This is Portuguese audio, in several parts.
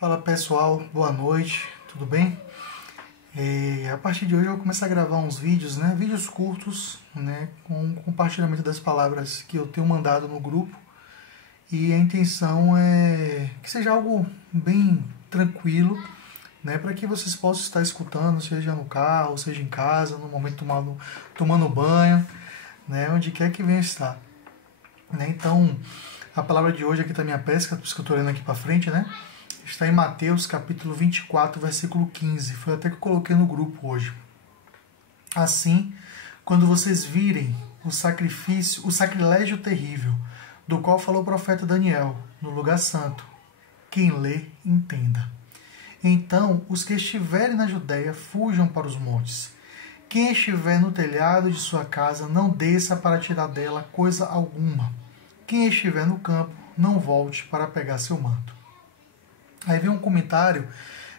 Fala pessoal, boa noite, tudo bem? A partir de hoje eu vou começar a gravar uns vídeos, vídeos curtos, com compartilhamento das palavras que eu tenho mandado no grupo. E a intenção é que seja algo bem tranquilo, para que vocês possam estar escutando, seja no carro, seja em casa, no momento tomando banho, onde quer que venha estar. Então, a palavra de hoje aqui está minha pesca, por isso que eu estou olhando aqui para frente, está em Mateus capítulo 24, versículo 15. Foi até que eu coloquei no grupo hoje. Assim, quando vocês virem o sacrilégio terrível, do qual falou o profeta Daniel, no lugar santo, quem lê, entenda. Então, os que estiverem na Judéia, fujam para os montes. Quem estiver no telhado de sua casa, não desça para tirar dela coisa alguma. Quem estiver no campo, não volte para pegar seu manto. Aí vem um comentário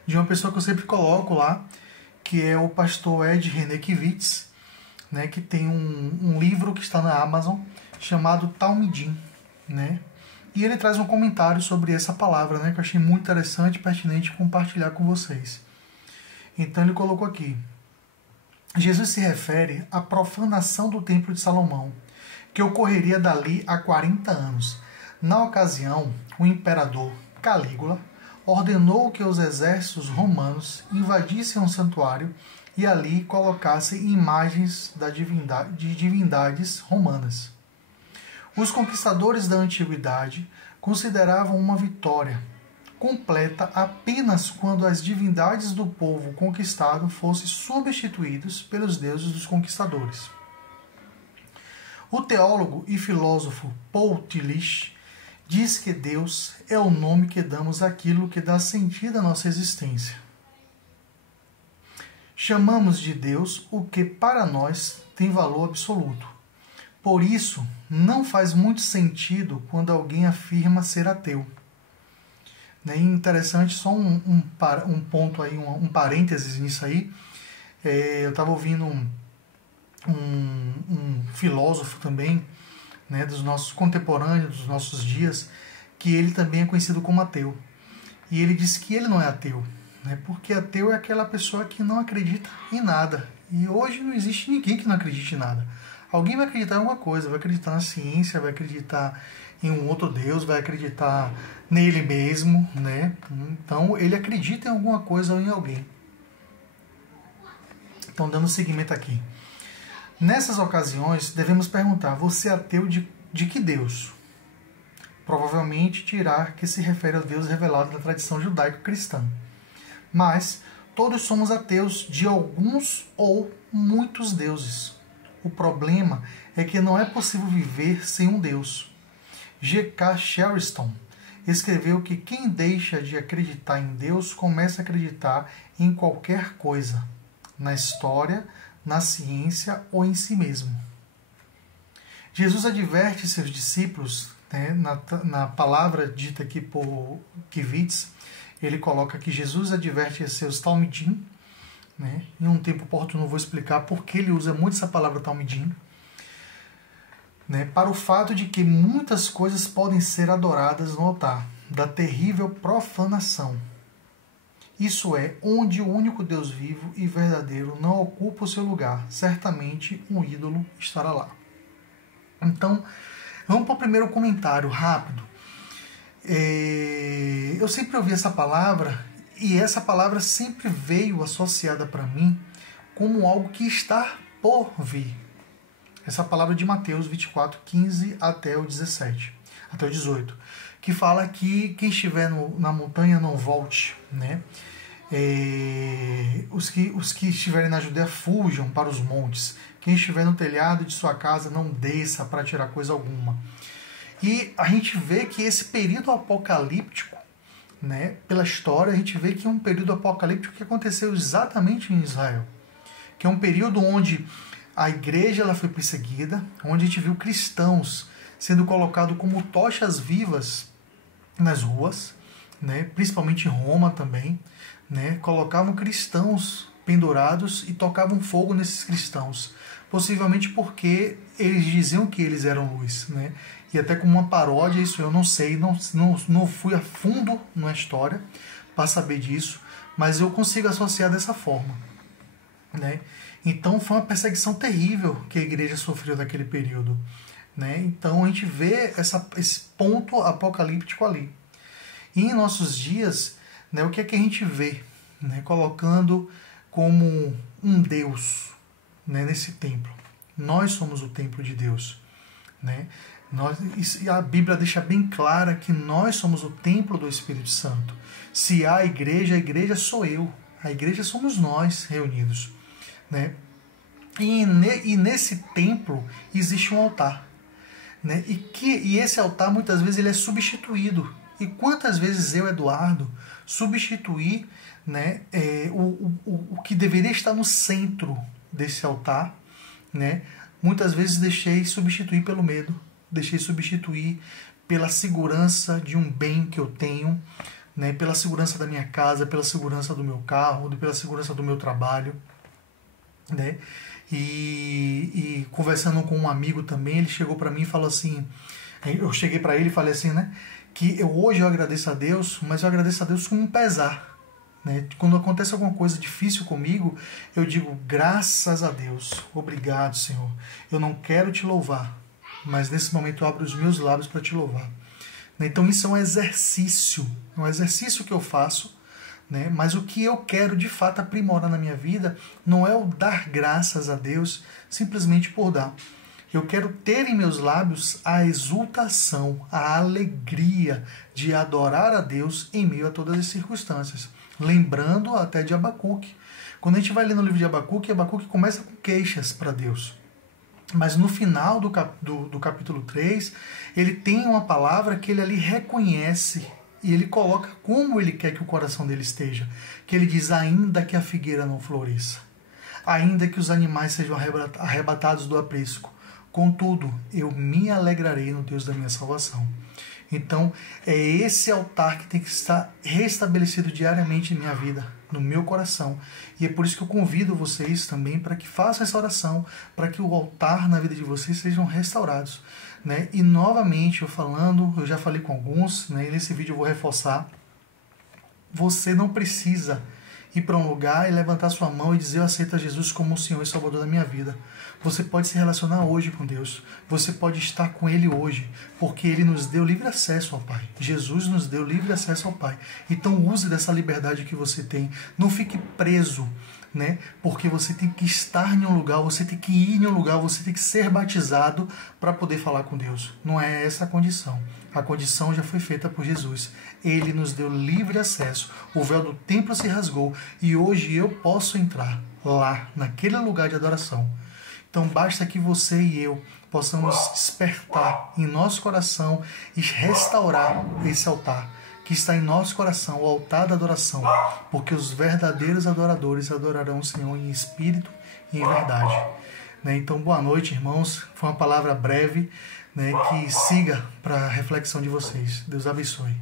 de uma pessoa que eu sempre coloco lá, que é o pastor Ed Renekiewicz, que tem um livro que está na Amazon, chamado Talmidim, E ele traz um comentário sobre essa palavra, que eu achei muito interessante e pertinente compartilhar com vocês. Então ele colocou aqui: Jesus se refere à profanação do Templo de Salomão, que ocorreria dali a 40 anos. Na ocasião, o imperador Calígula ordenou que os exércitos romanos invadissem um santuário e ali colocassem imagens de divindades romanas. Os conquistadores da antiguidade consideravam uma vitória completa apenas quando as divindades do povo conquistado fossem substituídos pelos deuses dos conquistadores. O teólogo e filósofo Paul Tillich diz que Deus é o nome que damos àquilo que dá sentido à nossa existência. Chamamos de Deus o que para nós tem valor absoluto. Por isso, não faz muito sentido quando alguém afirma ser ateu. Interessante, só um ponto aí, um parênteses nisso aí. Eu estava ouvindo um filósofo também, dos nossos contemporâneos, dos nossos dias, que ele também é conhecido como ateu. E ele disse que ele não é ateu, porque ateu é aquela pessoa que não acredita em nada. E hoje não existe ninguém que não acredite em nada. Alguém vai acreditar em alguma coisa, vai acreditar na ciência, vai acreditar em um outro Deus, vai acreditar nele mesmo, Então ele acredita em alguma coisa ou em alguém. Então, dando seguimento aqui. Nessas ocasiões, devemos perguntar: você é ateu de que Deus? Provavelmente dirá que se refere ao Deus revelado na tradição judaico-cristã. Mas todos somos ateus de alguns ou muitos deuses. O problema é que não é possível viver sem um Deus. G.K. Chesterton escreveu que quem deixa de acreditar em Deus começa a acreditar em qualquer coisa, na história, na ciência ou em si mesmo. Jesus adverte seus discípulos, na palavra dita aqui por Kivitz, ele coloca que Jesus adverte seus Talmidim, em um tempo oportuno eu vou explicar por que ele usa muito essa palavra Talmidim, para o fato de que muitas coisas podem ser adoradas no altar da terrível profanação. Isso é, onde o único Deus vivo e verdadeiro não ocupa o seu lugar, certamente um ídolo estará lá. Então, vamos para o primeiro comentário rápido. Eu sempre ouvi essa palavra, e essa palavra sempre veio associada para mim como algo que está por vir. Essa palavra de Mateus 24, 15 até o 17, até o 18, que fala que quem estiver na montanha não volte, Os que estiverem na Judéia fujam para os montes. Quem estiver no telhado de sua casa não desça para tirar coisa alguma. E a gente vê que esse período apocalíptico, pela história, a gente vê que é um período apocalíptico que aconteceu exatamente em Israel. Que é um período onde a igreja ela foi perseguida, onde a gente viu cristãos sendo colocados como tochas vivas nas ruas, principalmente em Roma também, colocavam cristãos pendurados e tocavam fogo nesses cristãos, possivelmente porque eles diziam que eles eram luz, e até como uma paródia, isso eu não sei, não fui a fundo na história para saber disso, mas eu consigo associar dessa forma, né? Então foi uma perseguição terrível que a igreja sofreu naquele período, né? Então a gente vê esse ponto apocalíptico ali. E em nossos dias, né, o que é que a gente vê, né, colocando como um Deus, né, nesse templo? Nós somos o templo de Deus, né? E a Bíblia deixa bem clara que nós somos o templo do Espírito Santo. Se há igreja, a igreja sou eu. A igreja somos nós reunidos, né? E nesse templo existe um altar, né? E esse altar muitas vezes ele é substituído. E quantas vezes eu, Eduardo, substituí, né, o que deveria estar no centro desse altar, né? Muitas vezes deixei substituir pelo medo, deixei substituir pela segurança de um bem que eu tenho, né? Pela segurança da minha casa, pela segurança do meu carro, pela segurança do meu trabalho, né? E conversando com um amigo também, ele chegou para mim e falou assim, eu cheguei para ele e falei assim, né, que hoje eu agradeço a Deus, mas eu agradeço a Deus com um pesar, né? Quando acontece alguma coisa difícil comigo, eu digo graças a Deus, obrigado, Senhor. Eu não quero te louvar, mas nesse momento eu abro os meus lábios para te louvar. Então isso é um exercício que eu faço, né? Mas o que eu quero de fato aprimorar na minha vida não é o dar graças a Deus simplesmente por dar. Eu quero ter em meus lábios a exultação, a alegria de adorar a Deus em meio a todas as circunstâncias. Lembrando até de Abacuque. Quando a gente vai ler no livro de Abacuque, Abacuque começa com queixas para Deus. Mas no final do capítulo 3, ele tem uma palavra que ele ali reconhece e ele coloca como ele quer que o coração dele esteja. Que ele diz, ainda que a figueira não floresça, ainda que os animais sejam arrebatados do aprisco, contudo, eu me alegrarei no Deus da minha salvação. Então, é esse altar que tem que estar restabelecido diariamente em minha vida, no meu coração. E é por isso que eu convido vocês também para que façam essa oração, para que o altar na vida de vocês sejam restaurados, né? E novamente, eu já falei com alguns, né? E nesse vídeo eu vou reforçar, você não precisa ir para um lugar e levantar sua mão e dizer, eu aceito a Jesus como o Senhor e Salvador da minha vida. Você pode se relacionar hoje com Deus. Você pode estar com Ele hoje, porque Ele nos deu livre acesso ao Pai. Jesus nos deu livre acesso ao Pai. Então use dessa liberdade que você tem. Não fique preso, né? Porque você tem que estar em um lugar, você tem que ir em um lugar, você tem que ser batizado para poder falar com Deus. Não é essa a condição. A condição já foi feita por Jesus. Ele nos deu livre acesso. O véu do templo se rasgou e hoje eu posso entrar lá, naquele lugar de adoração. Então basta que você e eu possamos despertar em nosso coração e restaurar esse altar que está em nosso coração, o altar da adoração, porque os verdadeiros adoradores adorarão o Senhor em espírito e em verdade. Então, boa noite, irmãos. Foi uma palavra breve, que siga para a reflexão de vocês. Deus abençoe.